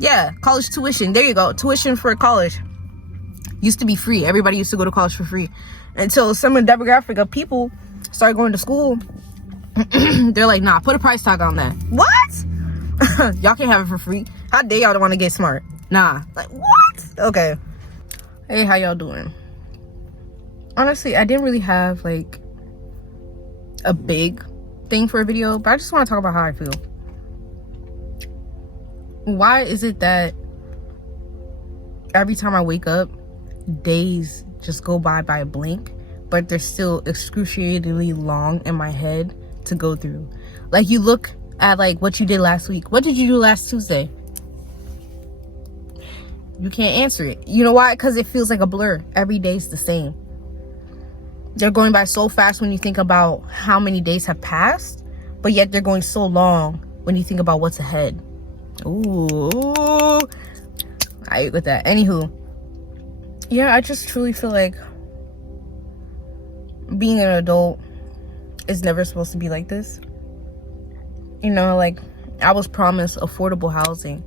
Yeah, college tuition. There you go. Tuition for college used to be free. Everybody used to go to college for free until some demographic of people started going to school. They're like, nah, put a price tag on that. What? Y'all can't have it for free. How dare y'all don't want to get smart? Nah. Like, what? Okay. Hey, how y'all doing? Honestly, I didn't really have like a big thing for a video, but I just want to talk about how I feel. Why is it that every time I wake up, days just go by a blink, but they're still excruciatingly long in my head to go through? Like, you look at like what you did last week. What did you do last Tuesday? You can't answer it. You know why? Because it feels like a blur. Every day's the same. They're going by so fast when you think about how many days have passed, but yet they're going so long when you think about what's ahead. Ooh, I agree with that. Anywho, yeah, I just truly feel like being an adult is never supposed to be like this. You know, like, I was promised affordable housing.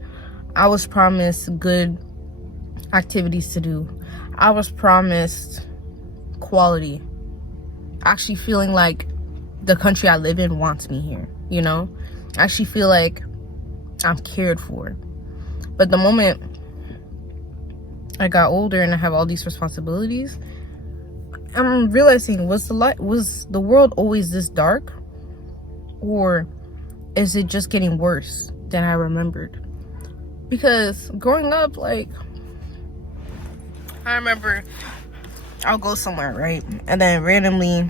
I was promised good activities to do. I was promised quality. Actually feeling like the country I live in wants me here, you know? I actually feel like I'm cared for. But the moment I got older and I have all these responsibilities, I'm realizing, was the world always this dark? Or is it just getting worse than I remembered? Because growing up, like, I remember I'll go somewhere, right? And then randomly,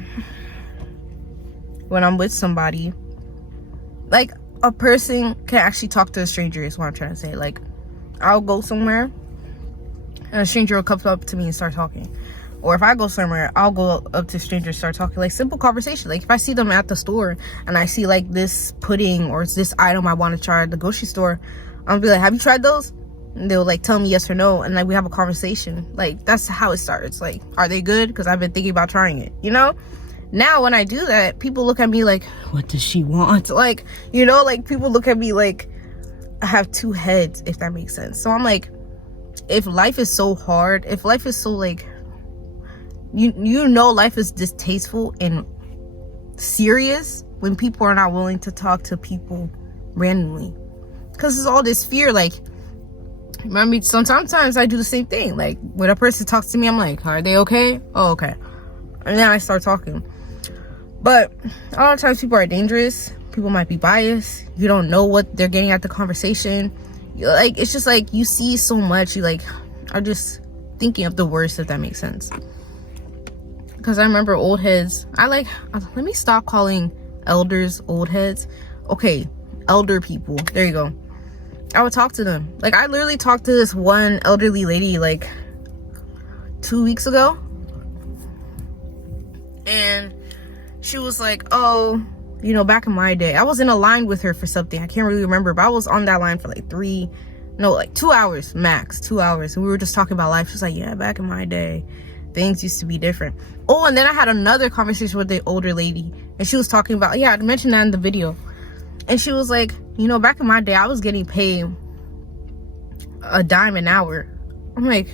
when I'm with somebody, like, a person can actually talk to a stranger is what I'm trying to say. Like, I'll go somewhere and a stranger will come up to me and start talking. Or if I go somewhere, I'll go up to strangers and start talking. Like, simple conversation. Like, if I see them at the store and I see like this pudding or this item I want to try at the grocery store, I'll be like, have you tried those? And they'll like tell me yes or no, and like we have a conversation. Like, that's how it starts. Like, are they good? Because I've been thinking about trying it, you know? Now when I do that, people look at me like, what does she want? Like, you know, like, people look at me like I have two heads, if that makes sense. So I'm like, if life is so hard, if life is so like, you know, life is distasteful and serious when people are not willing to talk to people randomly, because there's all this fear. Like, I mean, sometimes I do the same thing. Like, when a person talks to me, I'm like, are they okay? Oh, okay. And then I start talking. But a lot of times people are dangerous. People might be biased. You don't know what they're getting at the conversation. Like, it's just like, you see so much, you like are just thinking of the worst, if that makes sense. Because I remember old heads. Let me stop calling elders old heads. Okay, elder people. There you go. I would talk to them. Like, I literally talked to this one elderly lady like 2 weeks ago. And she was like, oh, you know, back in my day, I was in a line with her for something. I can't really remember, but I was on that line for like 2 hours max, 2 hours. And we were just talking about life. She was like, yeah, back in my day, things used to be different. Oh, and then I had another conversation with the older lady. And she was talking about, yeah, I mentioned that in the video. And she was like, you know, back in my day, I was getting paid $0.10 an hour. I'm like,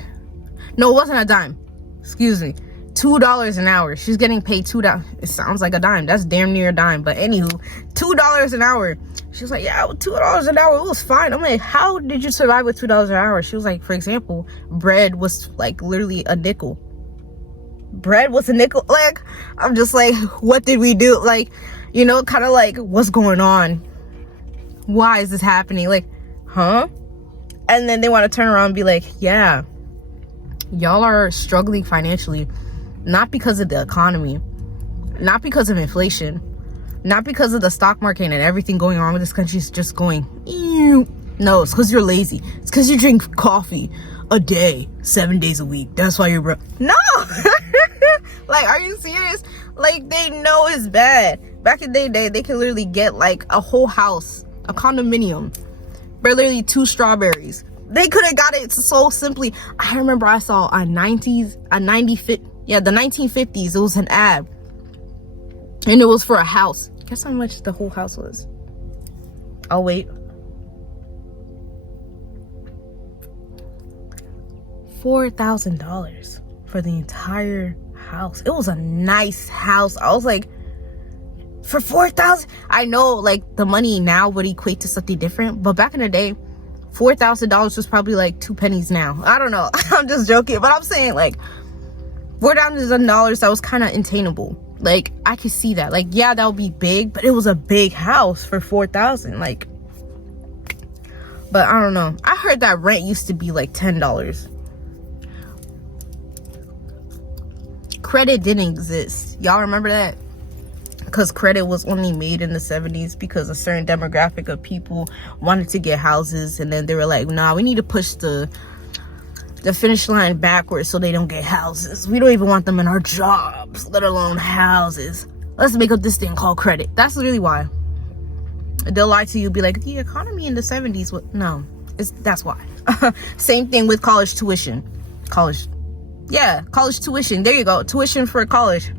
no, it wasn't a dime. Excuse me. $2 an hour. She's getting paid $2. It sounds like a dime. That's damn near a dime. But anywho, $2 an hour. She was like, yeah, $2 an hour, it was fine. I'm like, how did you survive with $2 an hour? She was like, for example, bread was like literally a nickel. Bread was a nickel. Like, I'm just like, what did we do? Like, you know, kind of like, what's going on? Why is this happening? Like, huh? And then they want to turn around and be like, yeah, y'all are struggling financially, not because of the economy, not because of inflation, not because of the stock market and everything going on with this country is just going, ew. No, it's because you're lazy. It's because you drink coffee a day, 7 days a week. That's why you're broke. No! Like, are you serious? Like, they know it's bad. Back in the day, they could literally get like a whole house, a condominium, for literally 2 strawberries. They could have got it so simply. I remember I saw the 1950s. It was an ad, and it was for a house. Guess how much the whole house was? I'll wait. $4,000 for the entire house. It was a nice house. I was like, for $4,000. I know like the money now would equate to something different, but back in the day, $4,000 was probably like 2 pennies now. I don't know. I'm just joking, but I'm saying like $4,000 that was kind of attainable. Like I could see that. Like yeah, that would be big, but it was a big house for $4,000. Like, but I don't know. I heard that rent used to be like $10. Credit didn't exist. Y'all remember that? Because credit was only made in the 70s because a certain demographic of people wanted to get houses, and then they were like, nah, we need to push the finish line backwards so they don't get houses. We don't even want them in our jobs, let alone houses. Let's make up this thing called credit. That's really why. They'll lie to you, be like, the economy in the 70s. No, that's why. Same thing with college tuition. College tuition. There you go. Tuition for college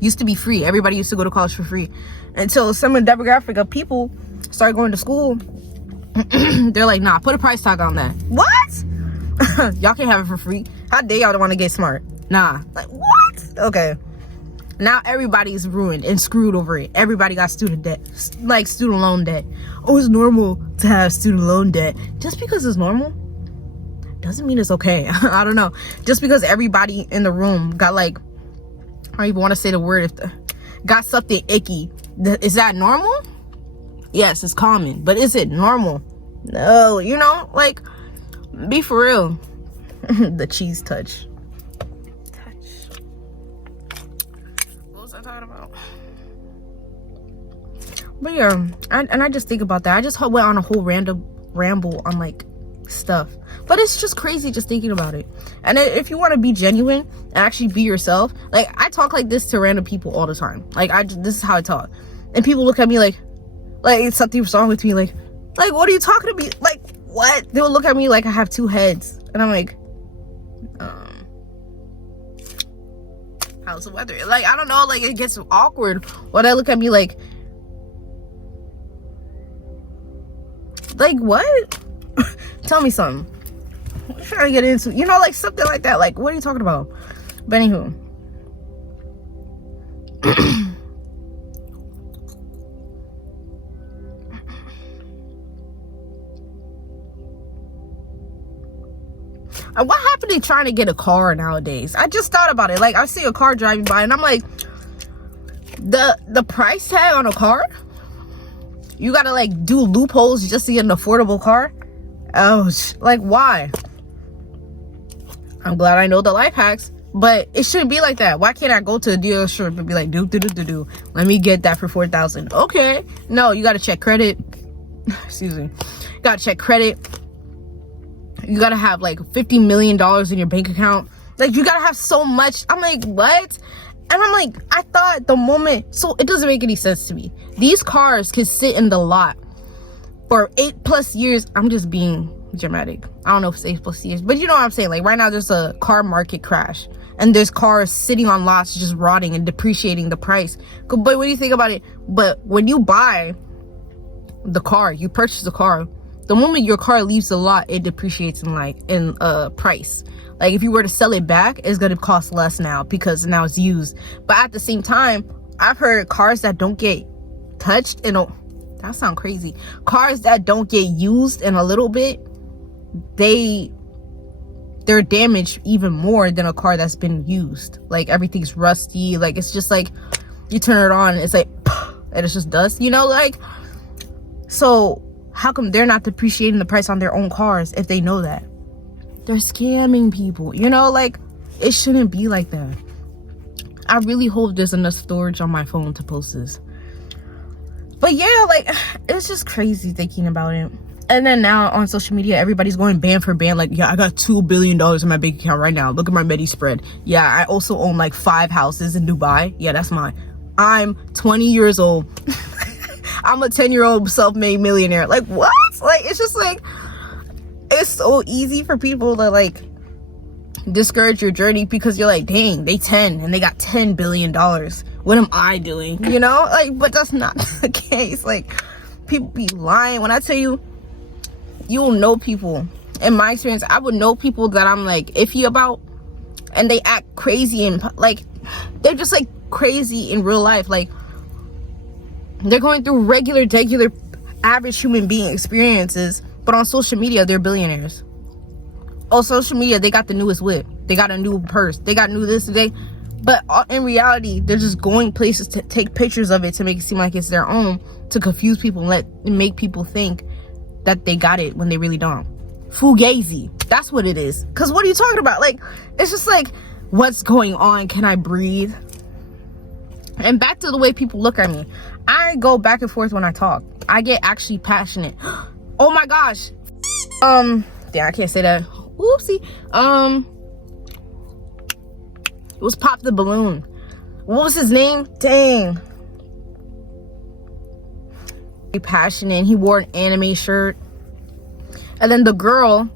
used to be free. Everybody used to go to college for free until some demographic of people started going to school. They're like, nah, put a price tag on that. What? Y'all can't have it for free. How dare y'all don't want to get smart? Nah. Like, what? Okay. Now everybody's ruined and screwed over it. Everybody got student debt, like student loan debt. Oh, it's normal to have student loan debt. Just because it's normal doesn't mean it's okay. I don't know. Just because everybody in the room got like, I don't even want to say the word, got something icky. Is that normal? Yes, it's common. But is it normal? No. You know, like, be for real. The cheese touch. What was I talking about? But yeah, I just think about that. I just went on a whole random ramble on like stuff, but it's just crazy just thinking about it. And if you want to be genuine and actually be yourself, like I talk like this to random people all the time. Like this is how I talk, and people look at me like it's something's wrong with me. Like what are you talking to me? Like what? They'll look at me like I have two heads, and I'm like, how's the weather? Like I don't know. Like it gets awkward when they look at me like what? Tell me something. What are you trying to get into? You know, like something like that. Like, what are you talking about? But anywho. And what happened to trying to get a car nowadays? I just thought about it. Like, I see a car driving by and I'm like, the price tag on a car? You gotta like do loopholes just to get an affordable car? Oh, like why? I'm glad I know the life hacks, but it shouldn't be like that. Why can't I go to a dealership and be like, do, let me get that for $4,000? Okay. No, you gotta check credit. Excuse me. You gotta check credit. You gotta have like $50 million in your bank account. Like you gotta have so much. I'm like, what? And I'm like, I thought the moment, so it doesn't make any sense to me. These cars can sit in the lot for 8+ years. I'm just being dramatic. I don't know if it's 8+ years, but you know what I'm saying? Like right now there's a car market crash and there's cars sitting on lots just rotting and depreciating the price. But what do you think about it? But when you buy the car, you purchase the car, the moment your car leaves the lot, it depreciates in price. Like if you were to sell it back, it's gonna cost less now because now it's used. But at the same time, I've heard cars that don't get touched that sounds crazy. Cars that don't get used in a little bit, they're damaged even more than a car that's been used. Like everything's rusty. Like it's just like you turn it on, it's like and it's just dust. You know, like so how come they're not depreciating the price on their own cars if they know that? They're scamming people, you know, like it shouldn't be like that. I really hope there's enough storage on my phone to post this. But yeah, like it's just crazy thinking about it. And then now on social media, everybody's going band for band. Like, yeah, I got $2 billion in my bank account right now. Look at my Medi spread. Yeah, I also own like 5 houses in Dubai. Yeah, that's mine. I'm 20 years old. I'm a 10-year-old self-made millionaire. Like, what? Like, it's just like, it's so easy for people to like discourage your journey because you're like, dang, they 10 and they got $10 billion. What am I doing? You know, like, but that's not the case. Like, people be lying. When I tell you, you'll know people in my experience, I would know people that I'm like iffy about, and they act crazy and like they're just like crazy in real life. Like they're going through regular average human being experiences, but on social media they're billionaires. On social media they got the newest whip, they got a new purse, they got new this today, but in reality they're just going places to take pictures of it to make it seem like it's their own, to confuse people and make people think that they got it when they really don't. Fugazi, that's what it is. Because what are you talking about? Like, it's just like, what's going on? Can I breathe? And back to the way people look at me, I go back and forth when I talk. I get actually passionate. Oh my gosh. Damn, I can't say that. Oopsie. It was Pop the Balloon. What was his name? Dang. He passionate. He wore an anime shirt. And then the girl,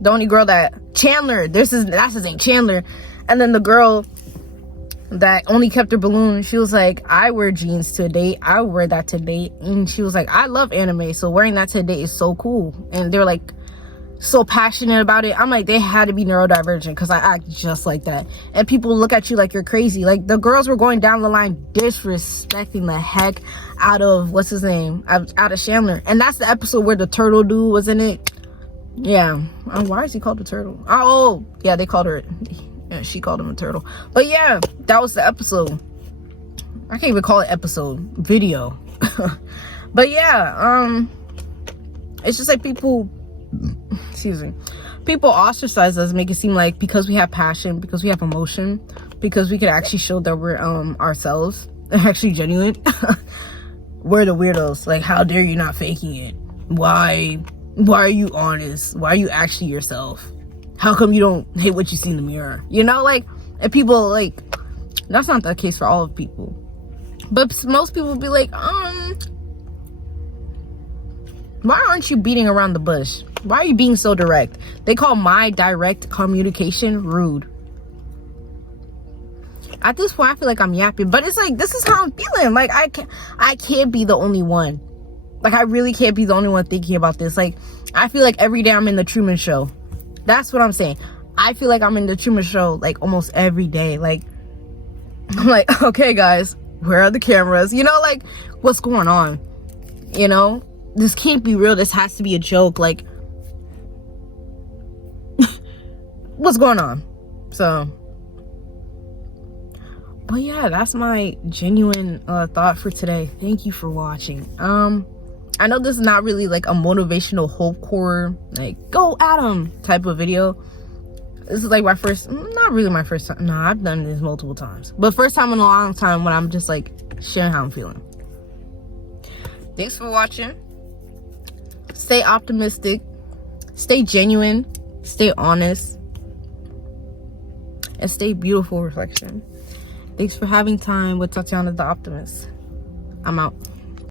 the only girl that Chandler, that's his name, Chandler. And then the girl that only kept her balloon, she was like, I wear jeans to a date, I wear that to date. And she was like, I love anime, so wearing that to a date is so cool. And they're like so passionate about it. I'm like, they had to be neurodivergent because I act just like that. And people look at you like you're crazy. Like the girls were going down the line disrespecting the heck out of what's his name, out of Chandler. And that's the episode where the turtle dude was in it. Yeah. Why is he called the turtle? Oh yeah, they called her, yeah, she called him a turtle. But yeah, that was the episode. I can't even call it episode, video. But yeah, it's just like people, excuse me, people ostracize us, make it seem like because we have passion, because we have emotion, because we could actually show that we're ourselves, actually genuine, we're the weirdos. Like, how dare you not faking it? Why are you honest? Why are you actually yourself? How come you don't hate what you see in the mirror? You know, like, and people, like, that's not the case for all of people, but most people be like, why aren't you beating around the bush? Why are you being so direct? They call my direct communication rude. At this point, I feel like I'm yapping, but it's like, this is how I'm feeling. Like, I can't be the only one. Like, I really can't be the only one thinking about this. Like, I feel like every day I'm in the Truman Show. That's what I'm saying. I feel like I'm in the Truman Show, like, almost every day. Like, I'm like, okay, guys, where are the cameras? You know, like, what's going on? You know? This can't be real. This has to be a joke. Like, what's going on? So, but yeah, that's my genuine thought for today. Thank you for watching. I know this is not really like a motivational hope core, like go Adam type of video. This is like my first, not really my first time. No, I've done this multiple times, but first time in a long time when I'm just like sharing how I'm feeling. Thanks for watching. Stay optimistic, stay genuine, stay honest, and stay beautiful reflection. Thanks for having time with Tatiana the Optimist. I'm out.